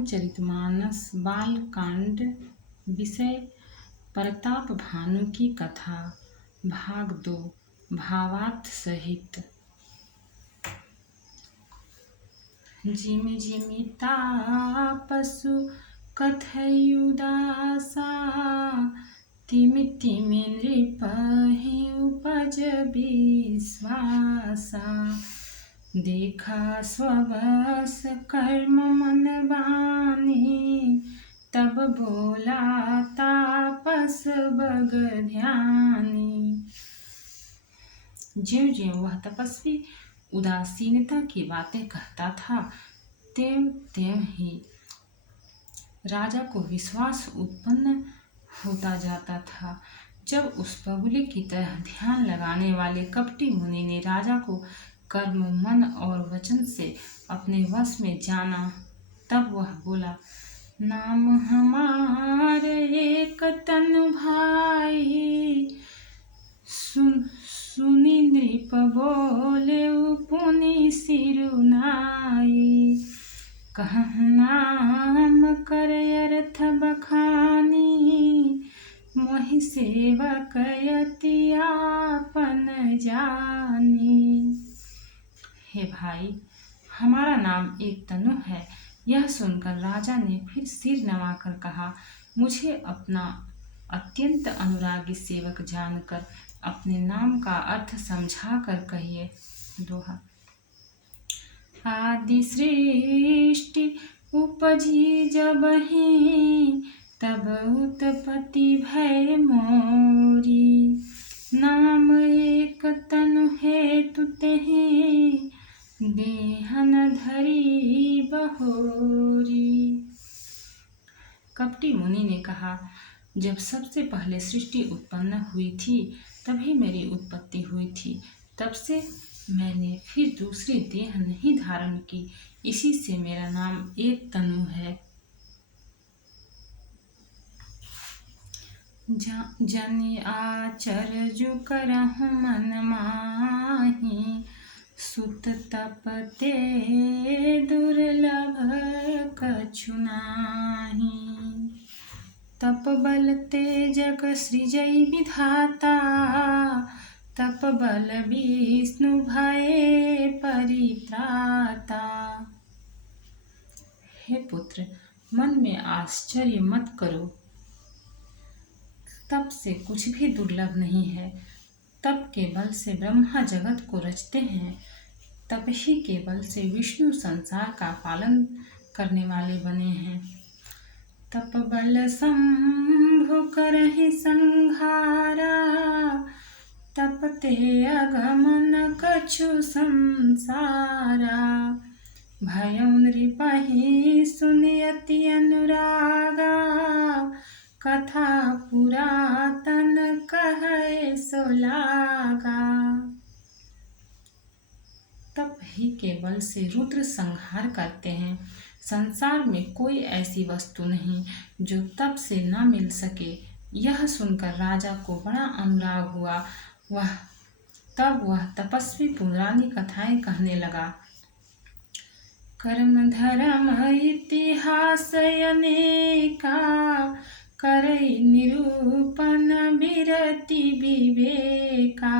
रामचरितमानस बालकांड। विषय प्रताप भानु की कथा। भाग 2 भावार्थ सहित। जिमि जिमि तापसु कथयुदासा, तिमि तिमि नृपहि उपज विश्वासा। देखा स्वबस कर्म मन बानी, तब बोला तापस बग ध्यानी। ज्यों ज्यों वह तपस्वी उदासीनता की बातें कहता था, त्यों त्यों ही राजा को विश्वास उत्पन्न होता जाता था। जब उस बगुले की तरह ध्यान लगाने वाले कपटी मुनि ने राजा को कर्म मन और वचन से अपने वश में जाना, तब वह बोला, नाम हमारे एक तन भाई। सुनी नृप बोले पुनि सिरुनाई। कहु नाम कर अर्थ बखानी, मोहि सेवक यति आपन जानी। हे भाई, हमारा नाम एक तनु है। यह सुनकर राजा ने फिर सिर नवाकर कहा, मुझे अपना अत्यंत अनुरागी सेवक जानकर अपने नाम का अर्थ समझा कर कहिए। दोहा। आदि सृष्टि उपजी जबहि, तब उत्पत्ति भय मोरी। नाम एक तनु हेतु तेहि, देहन धरी बहोरी। कपटी मुनि ने कहा, जब सबसे पहले सृष्टि उत्पन्न हुई थी, तभी मेरी उत्पत्ति हुई थी। तब से मैंने फिर दूसरी देह नहीं धारण की, इसी से मेरा नाम एक तनु है। जनि आचर्य करहु मन माहि, सुत तपते दुर्लभ कछु नाहि। तप बल तेजक सृजई विधाता, तप बल विष्णु भये परित्राता। हे पुत्र, मन में आश्चर्य मत करो। तप से कुछ भी दुर्लभ नहीं है। तप के बल से ब्रह्मा जगत को रचते हैं। तप ही के बल से विष्णु संसार का पालन करने वाले बने हैं। तप बल शंभु करहि संहारा, तपते अगम न कछु संसारा। भयउ नृपहि सुनि अति अनुरागा, कथा पुरातन कहै सो लागा। तप ही के बल से रुद्र संहार करते हैं। संसार में कोई ऐसी वस्तु नहीं जो तप से न मिल सके। यह सुनकर राजा को बड़ा अनुराग हुआ। तब वह तपस्वी पुरानी कथाएं कहने लगा। कर्म धर्म इतिहास अनेका, करई निरूपण विरति विवेका।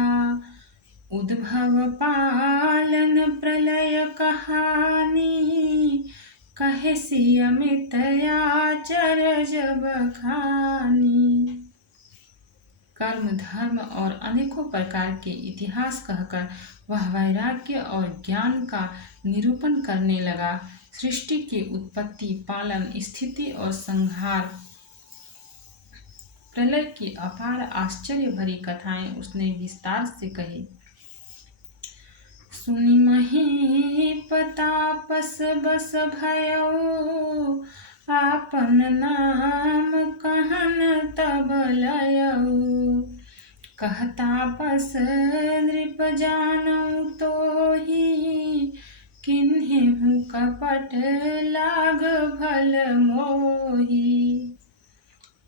उद्भव पालन प्रलय कहानी, कहे सी अमित आचरज बखानी। कर्म धर्म और अनेकों प्रकार के इतिहास कहकर वह वैराग्य और ज्ञान का निरूपण करने लगा। सृष्टि की उत्पत्ति, पालन, स्थिति और संहार, प्रलय की अपार आश्चर्य भरी कथाएं उसने विस्तार से कही। सुनि महीप तापस बस भयउ, आपन नाम कहन तब लयउ। कह तापस नृप जानउ तोहि, किन्हिहु कपट लाग भल मोहि।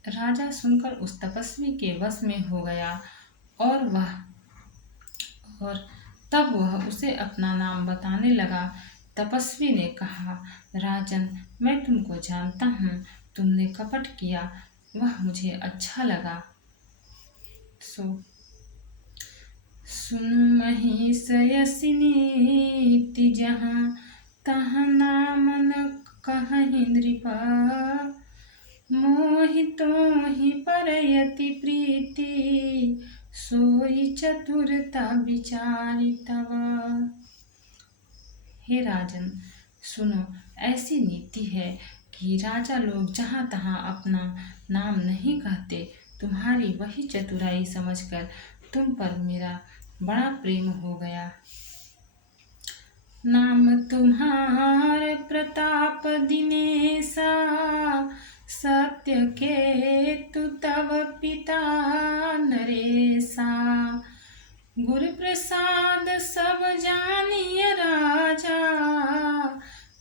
राजा सुनकर उस तपस्वी के वश में हो गया और तब वह उसे अपना नाम बताने लगा। तपस्वी ने कहा, राजन, मैं तुमको जानता हूँ, तुमने कपट किया, वह मुझे अच्छा लगा। सो सुन महिष यसि नीति, जहाँ तहाँ नाम न कहहि नृपा। मोहितोहि परयति प्रीति, सोई चतुरता विचारी तव। हे राजन, सुनो, ऐसी नीति है कि राजा लोग जहाँ तहाँ अपना नाम नहीं कहते। तुम्हारी वही चतुराई समझकर तुम पर मेरा बड़ा प्रेम हो गया। नाम तुम्हार प्रताप दिनेशा, सत्य केतु तव पिता नरेशा। गुरु प्रसाद सब जानिय राजा,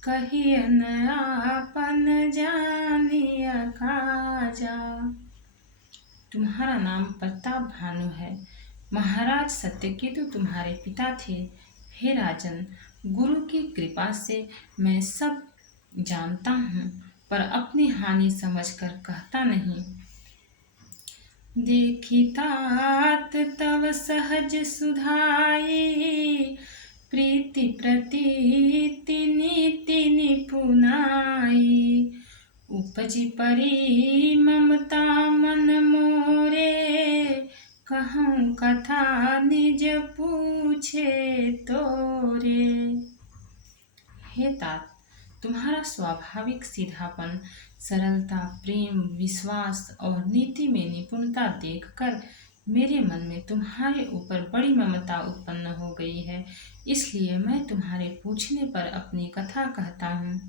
कहिय न आपन जानिय काजा। तुम्हारा नाम प्रताप भानु है। महाराज सत्यकेतु तुम्हारे पिता थे। हे राजन, गुरु की कृपा से मैं सब जानता हूँ, पर अपनी हानि समझकर कहता नहीं। देखी तात तव सहज सुधाई, प्रीति प्रतीति नीति निपुनाई। उपजी परी ममता मन मोरे, कहूँ कथा निज पूछे तोरे। हे तात, तुम्हारा स्वाभाविक सीधापन, सरलता, प्रेम, विश्वास और नीति में निपुणता देखकर मेरे मन में तुम्हारे ऊपर बड़ी ममता उत्पन्न हो गई है। इसलिए मैं तुम्हारे पूछने पर अपनी कथा कहता हूँ।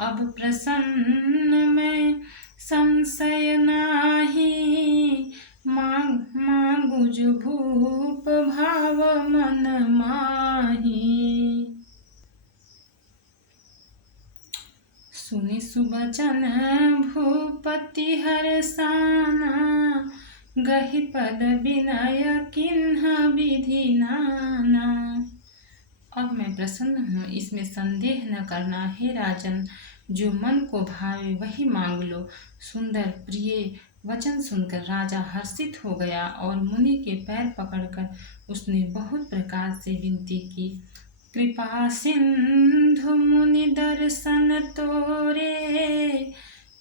अब प्रसन्न मैं संशय नाही, मांगू जो भूप भाव मन माही। सुनि सुबचन भूपति हरसाना, गहि पद विनय किन्ह विधि नाना। अब मैं प्रसन्न हूँ, इसमें संदेह न करना। हे राजन, जो मन को भावे वही मांग लो। सुंदर प्रिय वचन सुनकर राजा हर्षित हो गया और मुनि के पैर पकड़कर उसने बहुत प्रकार से विनती की। कृपा सिंधु मुनि दर्शन तोरे,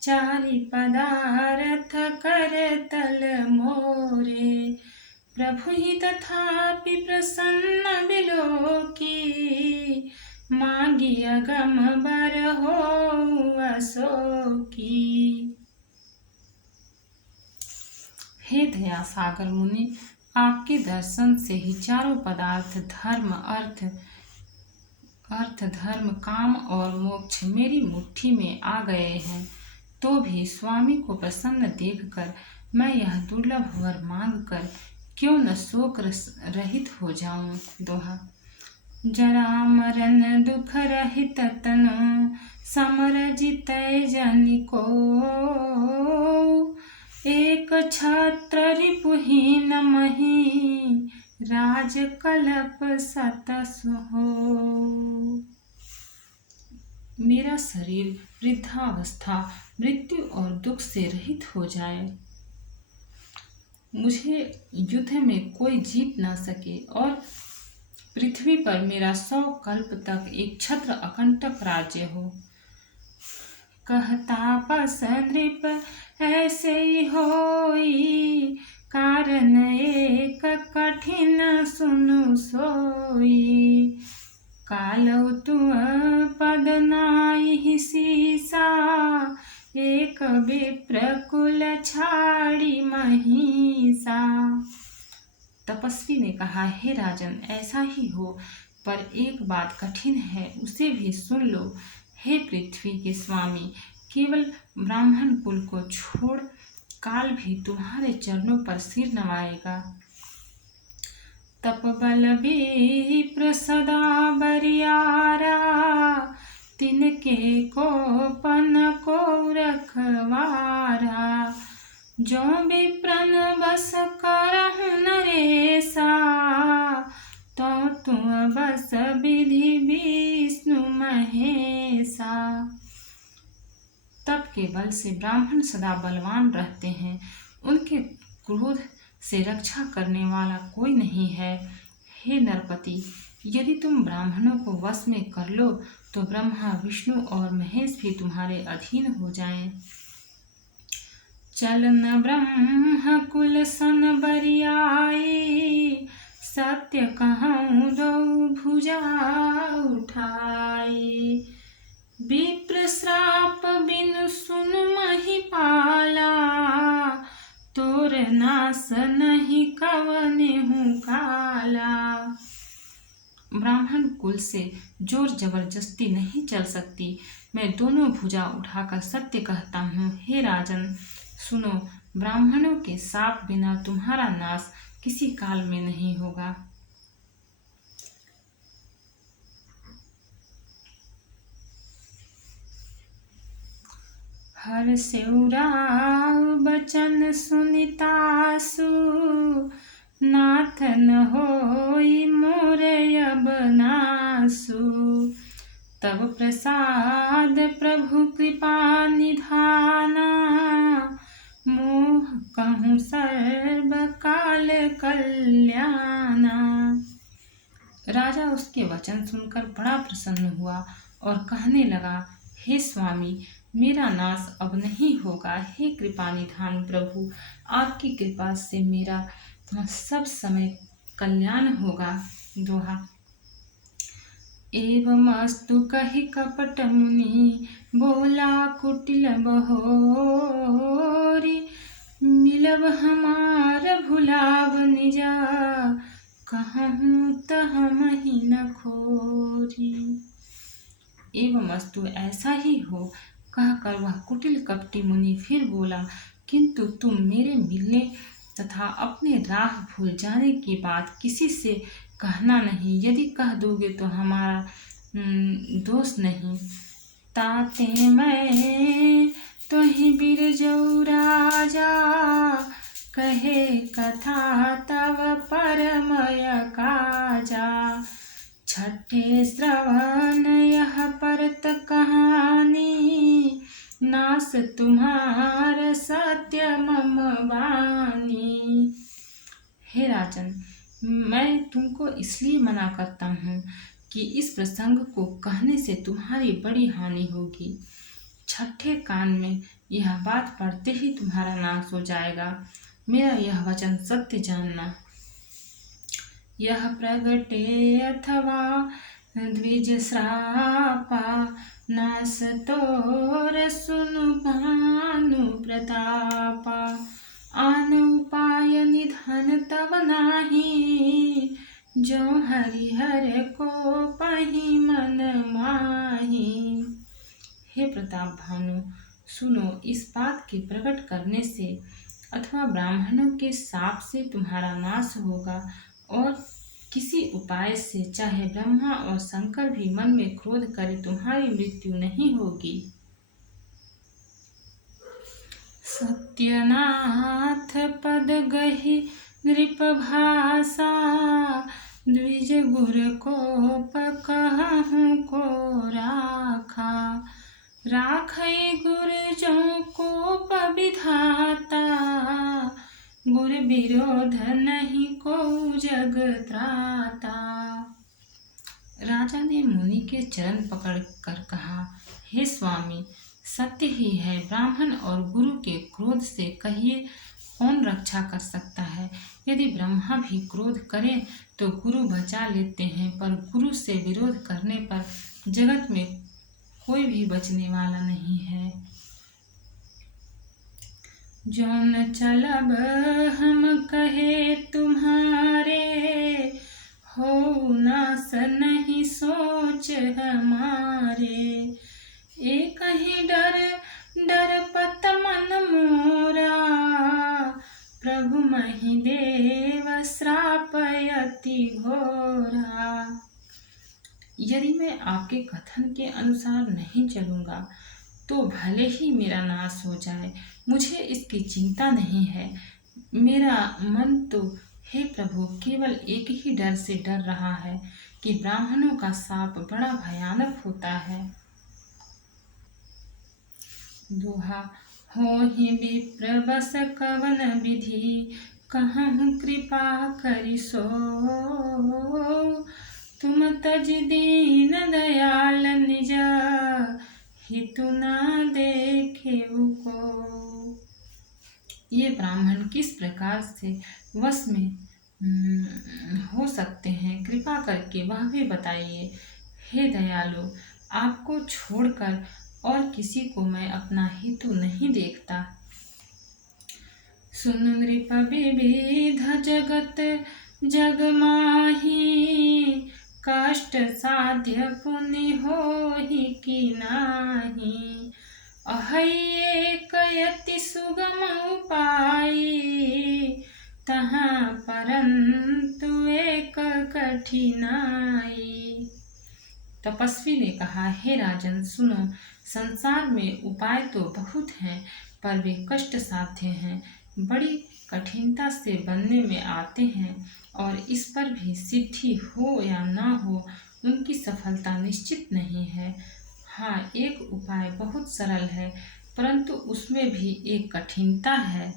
चारि पदारथ कर तल मोरे। प्रभु ही तथापि प्रसन्न बिलोकी, मांगी अगम बर हो अशोकी। हे दया सागर मुनि, आपके दर्शन से ही चारों पदार्थ अर्थ धर्म काम और मोक्ष मेरी मुट्ठी में आ गए हैं। तो भी स्वामी को प्रसन्न देखकर मैं यह दुर्लभ वर मांग कर क्यों न शोक रहित हो जाऊं। दोहा। जरा मरण दुख रहित तनु, समर जितै जनि को। एक छत्र रिपुहीन मही, राज कलप सतस हो। मेरा शरीर वृद्धावस्था, मृत्यु और दुख से रहित हो जाए, मुझे युद्ध में कोई जीत ना सके और पृथ्वी पर मेरा 100 कल्प तक एक छत्र अकंटक राज्य हो। कहता पस नृप ऐसे ही होई, कारण एक कठिन सुनु सोई। कालौ तुम पद नाहि सीसा, एक विप्रकुल छाड़ी महिषा। तपस्वी ने कहा, हे राजन, ऐसा ही हो, पर एक बात कठिन है, उसे भी सुन लो। हे पृथ्वी के स्वामी, केवल ब्राह्मण कुल को छोड़ काल भी तुम्हारे चरणों पर सिर नवाएगा। तप बल विप्र सदा बरियारा, तिनके कोपन को रखवारा। जो विप्रन बस करहु नरेसा, तो तुम बस विधि विष्णु महेशा। के बल से ब्राह्मण सदा बलवान रहते हैं। उनके क्रोध से रक्षा करने वाला कोई नहीं है। हे नरपति, यदि तुम ब्राह्मणों को वश में कर लो तो ब्रह्मा, विष्णु और महेश भी तुम्हारे अधीन हो जाएं। चलन ब्रह्म कुल सन बरियाई, सत्य कहूँ दो भुजा उठाई। विप्र श्राप बिनु सुन महिपाला, तोर नास नहीं कवने हूँ काला। ब्राह्मण कुल से जोर जबरदस्ती नहीं चल सकती। मैं दोनों भुजा उठाकर सत्य कहता हूँ। हे राजन, सुनो, ब्राह्मणों के शाप बिना तुम्हारा नाश किसी काल में नहीं होगा। हर सेउराव बचन सुनितासु, नाथ न होई मोरे अब नासु। तब प्रसाद प्रभु कृपा निधाना, मोह कहूँ सर्व काल कल्याणा। राजा उसके वचन सुनकर बड़ा प्रसन्न हुआ और कहने लगा, हे स्वामी, मेरा नाश अब नहीं होगा। हे कृपा निधान प्रभु, आपकी कृपा से मेरा सब समय कल्याण होगा। दोहा। एवमस्तु कहि कपट मुनि, बोला कुटिल बहोरी। मिलब हमार भुलाव निजा, कहूँ तह मही न खोरी। एवमस्तु ऐसा ही हो, कहकर वह कुटिल कपटी मुनि फिर बोला, किंतु तुम मेरे मिलने तथा अपने राह भूल जाने की बात किसी से कहना नहीं। यदि कह दोगे तो हमारा दोष नहीं। ताते मैं तो ही बिरजऊ राजा, कहे कथा तव परमय काजा। छठे श्रवण यह परत कहानी, नास तुम्हार सत्य मम वाणी। हे राजन, मैं तुमको इसलिए मना करता हूँ कि इस प्रसंग को कहने से तुम्हारी बड़ी हानि होगी। छठे कान में यह बात पढ़ते ही तुम्हारा नाश हो जाएगा। मेरा यह वचन सत्य जानना। यह प्रगटे अथवा द्विज श्रापा, नास तोर सुनु भानु प्रतापा। आन उपाय निधन तब नाही, जो हरिहर को पही मन माही। हे प्रताप भानु, सुनो, इस बात के प्रकट करने से अथवा ब्राह्मणों के शाप से तुम्हारा नाश होगा, और किसी उपाय से चाहे ब्रह्मा और शंकर भी मन में क्रोध करे तुम्हारी मृत्यु नहीं होगी। सत्यनाथ पद गहि नृप भाषा, द्विज गुर को कहूँ को राखा। राखै गुर जो को विधाता, गुर विरोध नहीं को जग त्राता। राजा ने मुनि के चरण पकड़ कर कहा, हे स्वामी, सत्य ही है। ब्राह्मण और गुरु के क्रोध से कहिए कौन रक्षा कर सकता है। यदि ब्रह्मा भी क्रोध करे तो गुरु बचा लेते हैं, पर गुरु से विरोध करने पर जगत में कोई भी बचने वाला नहीं है। जौन चलब हम कहे तुम्हारे, हो नास नहीं सोच हमारे। एक ही डर डर पत मन मोरा, प्रभु मही देव श्राप अति घोरा। यदि मैं आपके कथन के अनुसार नहीं चलूँगा तो भले ही मेरा नाश हो जाए, मुझे इसकी चिंता नहीं है। मेरा मन तो हे प्रभु केवल एक ही डर से डर रहा है कि ब्राह्मणों का शाप बड़ा भयानक होता है। दोहा होहि विप्र बस कवन विधि, कहूँ कृपा करि सो। तुम तज दीन दयाल निज, हितु न देखेउ को। ये ब्राह्मण किस प्रकार से वश में हो सकते हैं, कृपा करके वह भी बताइए। हे दयालु, आपको छोड़कर और किसी को मैं अपना हितु नहीं देखता। सुन नृप विविध जगत जग माही, कष्ट साध्य पुनि होहि कि नाही। अहै कयति सुगम उपाय, तहाँ परंतु एक कठिनाई। तपस्वी ने कहा, हे राजन सुनो, संसार में उपाय तो बहुत हैं, पर वे कष्ट साध्य हैं, बड़ी कठिनता से बनने में आते हैं, और इस पर भी सिद्धि हो या ना हो, उनकी सफलता निश्चित नहीं है। हाँ, एक उपाय बहुत सरल है, परंतु उसमें भी एक कठिनता है।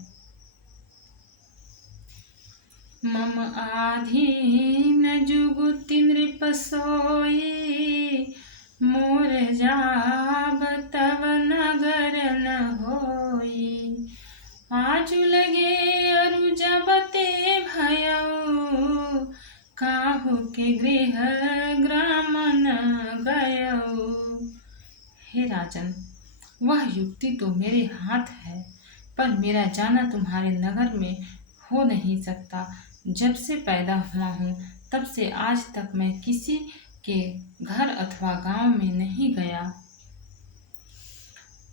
मम आधीन जुगुति नृप सोई, मोर जाब तब नगर न होई। आजु लगे अरु जब ते भयउ, काहू के गृह ग्राम न गयउ। हे राजन, वह युक्ति तो मेरे हाथ है, पर मेरा जाना तुम्हारे नगर में हो नहीं सकता। जब से पैदा हुआ हूँ तब से आज तक मैं किसी के घर अथवा गांव में नहीं गया।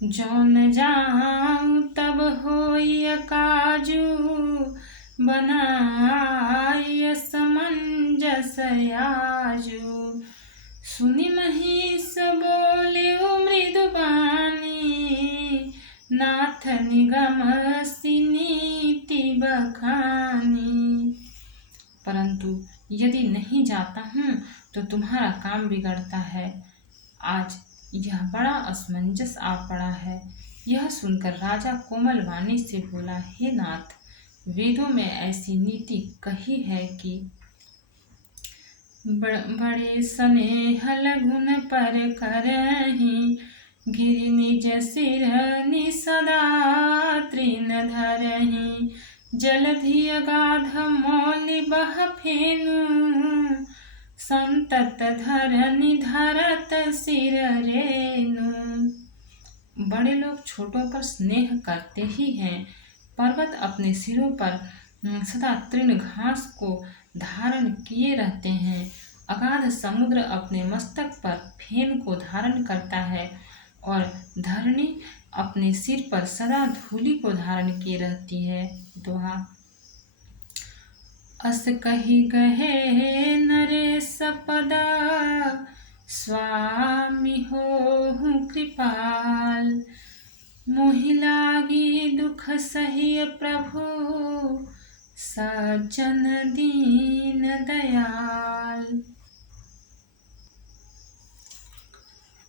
जौन जाऊं तब होई काजू, बनाय समंजस आजू। सुनि महिष बोले मृदु बानी, नाथ निगम नीति बखानी। परंतु यदि नहीं जाता हूँ तो तुम्हारा काम बिगड़ता है। आज यह बड़ा असमंजस आ पड़ा है। यह सुनकर राजा कोमल वाणी से बोला, हे नाथ, वेदों में ऐसी नीति कही है कि बड़े स्नेह लगुन पर करहि, गिरि निज सिरनि सदा तृण धरहि। जलधि अगाध मौलि बह फेनु, संतत धरनि धरत सिर रेनु। बड़े लोग छोटों पर स्नेह करते ही हैं। पर्वत अपने सिरों पर सदा तृण घास को धारण किए रहते हैं। अगाध समुद्र अपने मस्तक पर फेन को धारण करता है, और धरणी अपने सिर पर सदा धूलि को धारण किए रहती है। दोहा अस कही गहे नरेश पदा, स्वामी होहु कृपाल। मोहि लागी दुख सहिय प्रभु, सज्जन दीन दयाल।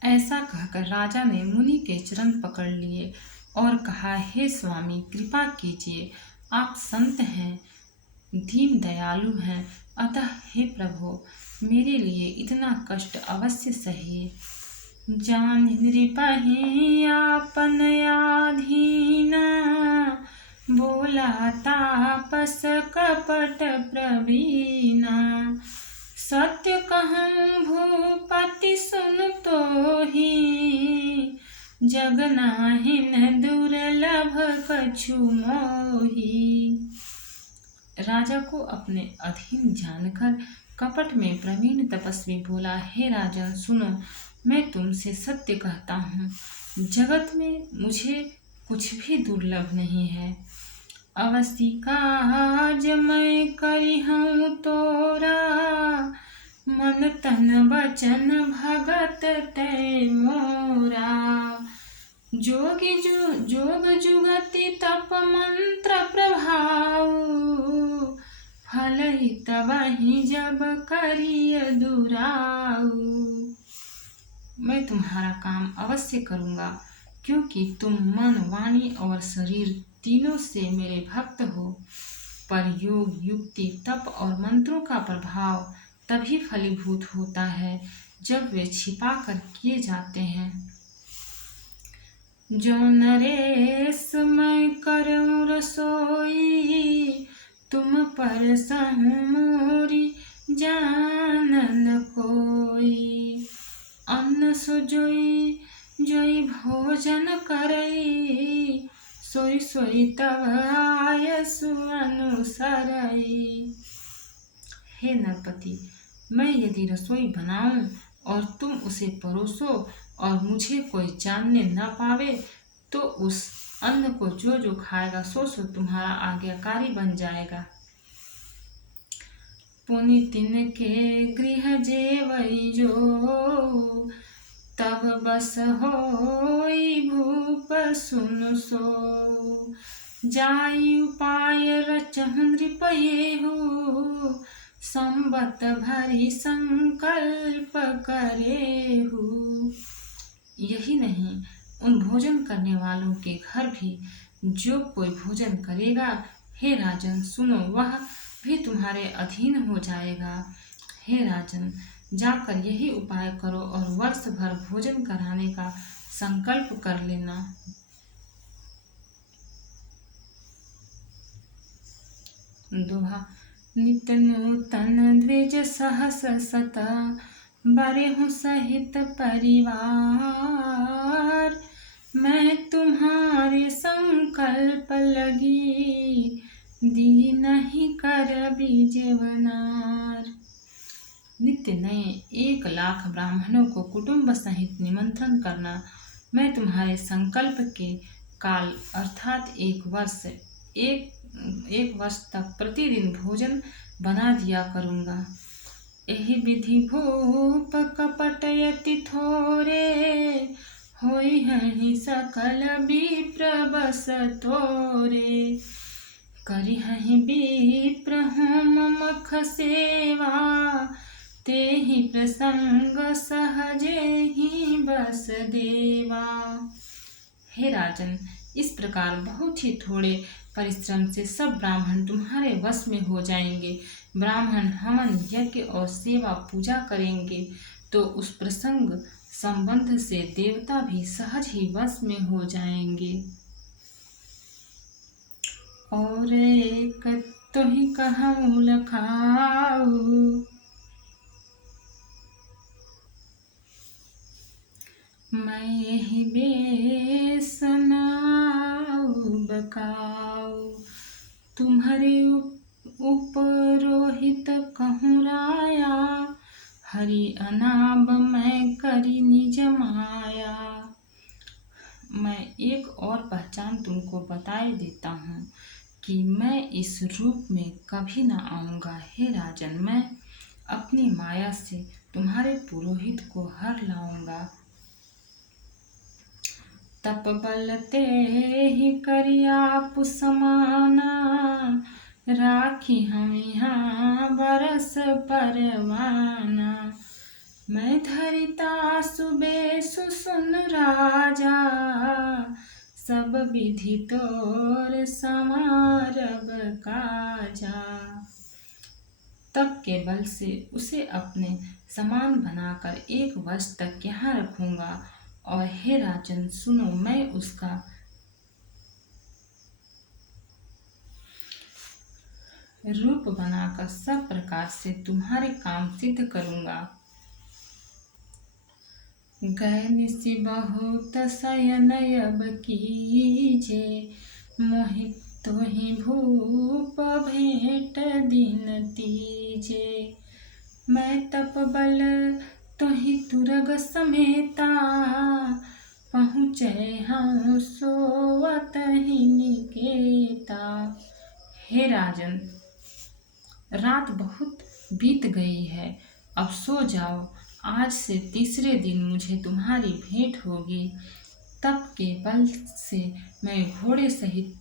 ऐसा कहकर राजा ने मुनि के चरण पकड़ लिए और कहा, हे स्वामी, कृपा कीजिए, आप संत हैं, दीन दयालु हैं, अतः हे प्रभु, मेरे लिए इतना कष्ट अवश्य सहिए। जान नृपहि आपन आधीना, बोला तापस कपट प्रवीणा। सत्य कहूँ भूपति सुन तोहि, जग नाहिन दुर्लभ कछु मोहि। राजा को अपने अधीन जानकर कपट में प्रवीण तपस्वी बोला, हे राजन सुनो, मैं तुमसे सत्य कहता हूँ, जगत में मुझे कुछ भी दुर्लभ नहीं है। अवश्य काज मैं करिहूँ तोरा, मन तन वचन भगत तै मोरा। जोग जुगति तप मंत्र प्रभाव, फल तबहि जब करिय दुराऊ। मैं तुम्हारा काम अवश्य करूँगा, क्योंकि तुम मन, वाणी और शरीर तीनों से मेरे भक्त हो। पर योग, युक्ति, तप और मंत्रों का प्रभाव तभी फलीभूत होता है जब वे छिपा कर किए जाते हैं। जो नरेश मैं करूं रसोई, तुम पर सहूं मोरी जानन कोई। अन्न सो जोई जोई भोजन करई, सोई सोई तब आयसु अनुसरई। हे नरपति, मैं यदि रसोई बनाऊं और तुम उसे परोसो और मुझे कोई जानने न पावे, तो उस अन्न को जो जो खाएगा सो सो तुम्हारा आज्ञाकारी बन जाएगा। पुनि तिनके गृह जेवई जो, तब बस होई भूप सुन सो। जाई उपाय रचहु नृपयेहु, संबत भरी संकल्प करेहु। यही नहीं, उन भोजन करने वालों के घर भी जो कोई भोजन करेगा, हे राजन सुनो, वह भी तुम्हारे अधीन हो जाएगा। हे राजन, जाकर यही उपाय करो और वर्ष भर भोजन कराने का संकल्प कर लेना। दोहा। नित नूतन द्विज सहस सत, बरेहु सहित परिवार। मैं तुम्हारे संकल्प लगी, दी नहीं कर बीजेवनार। नित्य नए 1,00,000 ब्राह्मणों को कुटुंब सहित निमंत्रण करना। मैं तुम्हारे संकल्प के काल अर्थात एक वर्ष तक प्रतिदिन भोजन बना दिया करूँगा। एहि विधि भूप कपटयति थोरे, होई हहि सकल विप्र बस तोरे। करि हहि विप्र होम मख सेवा, तेहि प्रसंग सहजे ही बस देवा। हे राजन, इस प्रकार बहुत ही थोड़े परिश्रम से सब ब्राह्मण तुम्हारे वश में हो जाएंगे। ब्राह्मण हवन, यज्ञ और सेवा पूजा करेंगे तो उस प्रसंग संबंध से देवता भी सहज ही वश में हो जाएंगे। और एक तुहि कहूँ लखाऊ, मैं यही बेसन बकाऊ। तुम्हारे उपरोहित कहूँ राया, हरि अनाब मैं करी निज माया। मैं एक और पहचान तुमको बताए देता हूँ कि मैं इस रूप में कभी न आऊँगा। हे राजन, मैं अपनी माया से तुम्हारे पुरोहित को हर लाऊंगा। तप बल ते ही करियापु समाना, राखी हम यहाँ बरस परवाना। मैं धरिता सुबेसु सुन राजा, सब विधि तोर समारब काजा। तप के बल से उसे अपने समान बनाकर 1 वर्ष तक यहाँ रखूंगा। और हे राजन सुनो, मैं उसका रूप बनाकर सब प्रकार से तुम्हारे काम सिद्ध करूंगा। गए निसि बहुत शयन अब कीजे, मोहित तोहि भूप भेंट दिन तीजे। मैं तप बल तोहि तुरग समेता, पहुँचे हम सोवत ही निकेता। हे राजन, रात बहुत बीत गई है, अब सो जाओ। आज से तीसरे दिन मुझे तुम्हारी भेंट होगी। तप के बल से मैं घोड़े सहित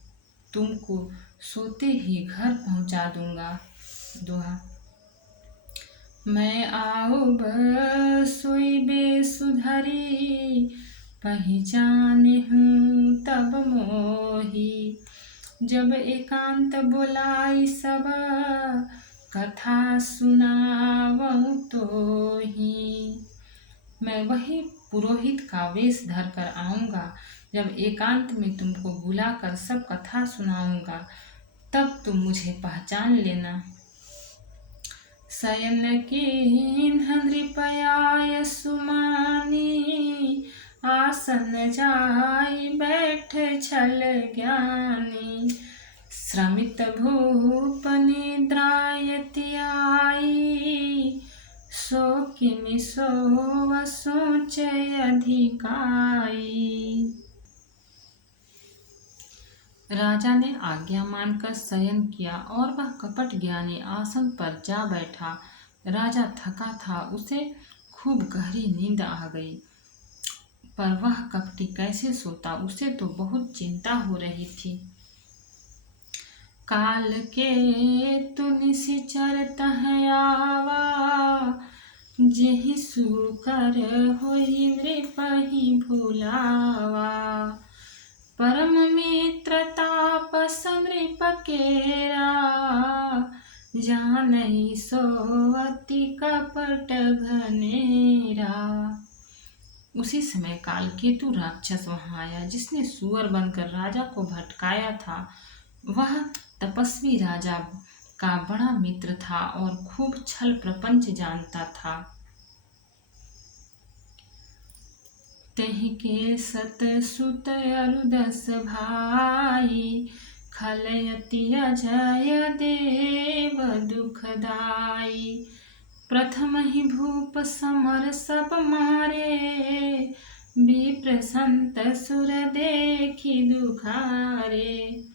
तुमको सोते ही घर पहुंचा दूंगा। दोहा। मैं आऊब सोई बेसुधरी, पहचाने हूँ तब मोही। जब एकांत बुलाई सब कथा सुनावऊँ तो ही। मैं वही पुरोहित का वेश धर कर आऊँगा। जब एकांत में तुमको बुलाकर सब कथा सुनाऊँगा तब तुम मुझे पहचान लेना। शयन कीन्ह नृपयाय सुमानी, आसन जाई बैठ छल ज्ञानी। श्रमित भूप निद्रायति आई, सो किमि सोव सोचे अधिकाई। राजा ने आज्ञा मानकर शयन किया और वह कपट ज्ञानी आसन पर जा बैठा। राजा थका था, उसे खूब गहरी नींद आ गई, पर वह कपटी कैसे सोता, उसे तो बहुत चिंता हो रही थी। काल के तु निशिचर तह आवा, जेहि सुकर होई नृपहि भुलावा। परम मित्र तापस नृप केरा, जानई सो अति कपट घनेरा। उसी समय कालकेतु राक्षस वहां आया, जिसने सुअर बनकर राजा को भटकाया था। वह तपस्वी राजा का बड़ा मित्र था और खूब छल प्रपंच जानता था। तेहि के सत सुत अरुदस भाई, खलयति अजय देव दुखदाई। प्रथम ही भूप समर सब मारे, विप्र संत सुर देखी दुखारे।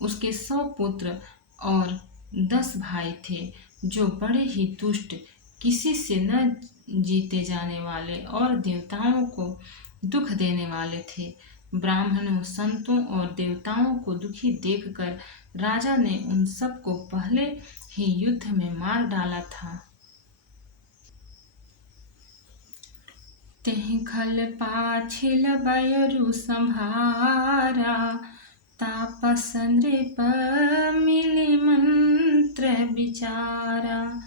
उसके 100 पुत्र और 10 भाई थे, जो बड़े ही दुष्ट, किसी से न जीते जाने वाले और देवताओं को दुख देने वाले थे। ब्राह्मणों, संतों और देवताओं को दुखी देखकर राजा ने उन सब को पहले ही युद्ध में मार डाला था। तेहि खल पाछिल बयरु संहारा, तापस नृप मिली मंत्र विचारा।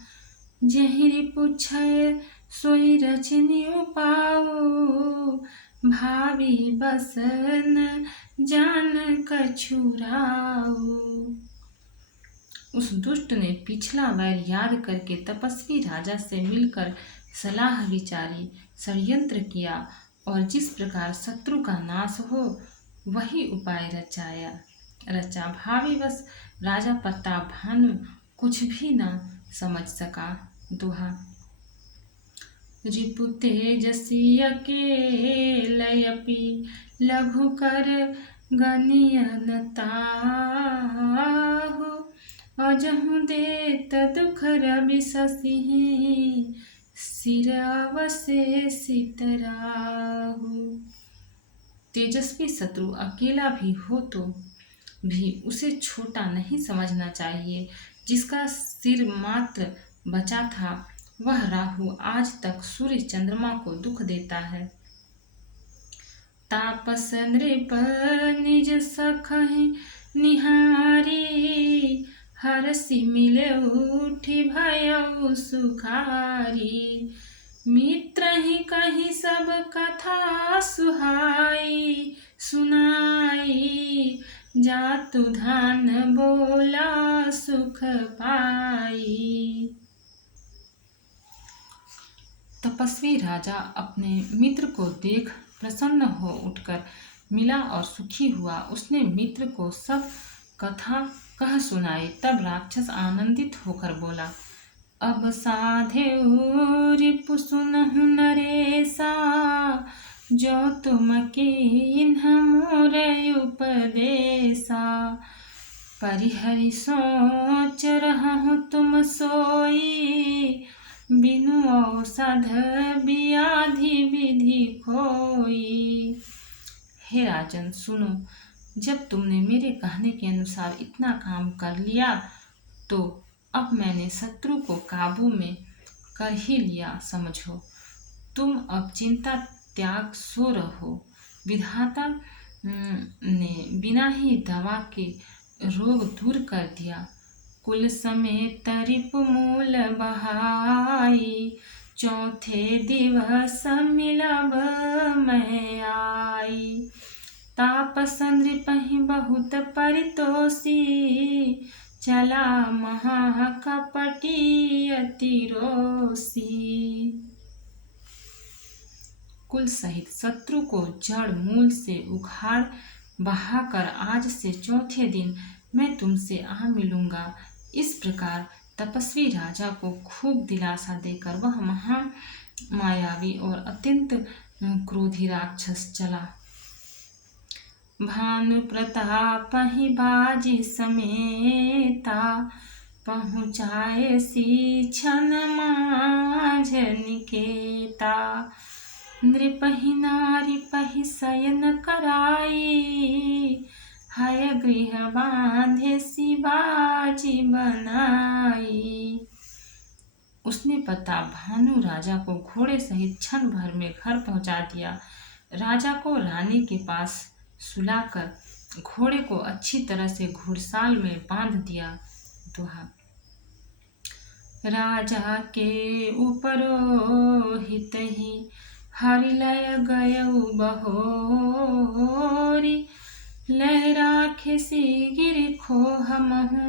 जेहि पुछय सोई रचनी उपाऊ, भावी बस न जान कछुराऊ। उस दुष्ट ने पिछला वैर याद करके तपस्वी राजा से मिलकर सलाह विचारी, षड्यंत्र किया और जिस प्रकार शत्रु का नाश हो वही उपाय रचा। भावी बस राजा प्रताप भानु कुछ भी न समझ सका। दोहा। रिपु तेजसी अकेलयपि, लघु कर गनियन ताहु। अजहु देत दुख रवि शशिहि, सिर अवशेषित राहु। तेजस्वी शत्रु अकेला भी हो तो भी उसे छोटा नहीं समझना चाहिए। जिसका सिर मात्र बचा था वह राहु आज तक सूर्य चंद्रमा को दुख देता है। तापस नृप निज सखहि निहारी, हरषि मिले उठी भयउ सुखारी। मित्र ही कही सब कथा सुहाई, सुनाई जातु धन बोला सुख पाई। तपस्वी राजा अपने मित्र को देख प्रसन्न हो उठकर मिला और सुखी हुआ। उसने मित्र को सब कथा कह सुनाई। तब राक्षस आनंदित होकर बोला, अब साधेउ रिपु सुनहु नरेसा, जो तुम कीन्ह मोर उपदेसा। परिहरि सोच रहु तुम सोई, बिनु औषध व्याधि विधि खोई। हे राजन सुनो, जब तुमने मेरे कहने के अनुसार इतना काम कर लिया तो अब मैंने शत्रु को काबू में कर ही लिया समझो। तुम अब चिंता त्याग सो रहो। विधाता ने बिना ही दवा के रोग दूर कर दिया। कुल समेत रिपुमूल बहाई, चौथे दिवस मिलब मैं आई। तापस नृपहि बहुत परितोषी, चला महाकपटी अति रोषी। कुल सहित शत्रु को जड़ मूल से उखाड़ बहाकर आज से चौथे दिन मैं तुमसे आ मिलूंगा। इस प्रकार तपस्वी राजा को खूब दिलासा देकर वह महामायावी और अत्यंत क्रोधी राक्षस चला। भानु प्रताप ही बाजी समेता, पहुँचाए सी छन माझ निकेता। नृपहि नारी पहि शयन कराई, हय गृह बांधे सी बाजी बनाई। उसने प्रताप भानु राजा को घोड़े सहित क्षण भर में घर पहुंचा दिया। राजा को रानी के पास सुलाकर घोड़े को अच्छी तरह से घुड़साल में बांध दिया। दोहा। राजा के उपरोहित ही हरि लय गयउ बहोरी, लय राखे सी गिर खोह महु,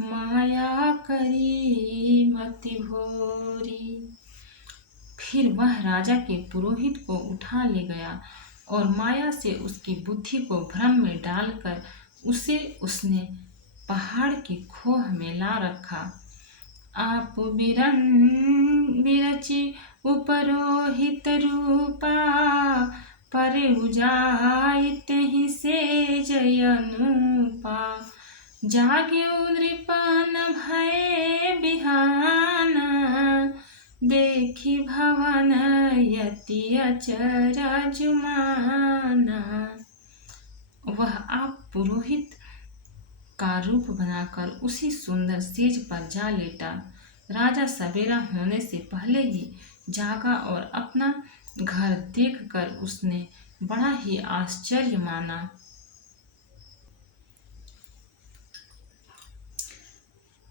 माया करी मति भोरी। फिर वह राजा के पुरोहित को उठा ले गया और माया से उसकी बुद्धि को भ्रम में डालकर उसने पहाड़ की खोह में ला रखा। आप बिरचि उपरोहित रूपा, परे उजाइत ही से जयनुपा। जागे नृपन भय बिहाना, देखी भवन यति अचर जुमाना। वह आप पुरोहित का रूप बनाकर उसी सुंदर सेज पर जा लेटा। राजा सवेरा होने से पहले ही जागा और अपना घर देखकर उसने बड़ा ही आश्चर्य माना।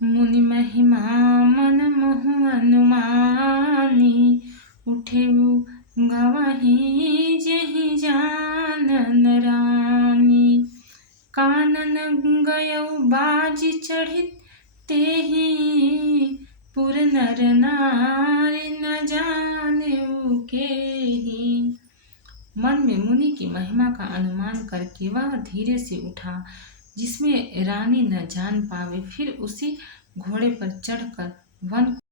मुनि महिमा मन मोह अनुमानी, उठे गवही जेहि जानन रानी। कानन गयउ बाजी चढ़ित तेहि, पुर नर नारी न जानेउ केहि। मन में मुनि की महिमा का अनुमान करके वह धीरे से उठा, जिसमें रानी न जान पावे। फिर उसी घोड़े पर चढ़कर वन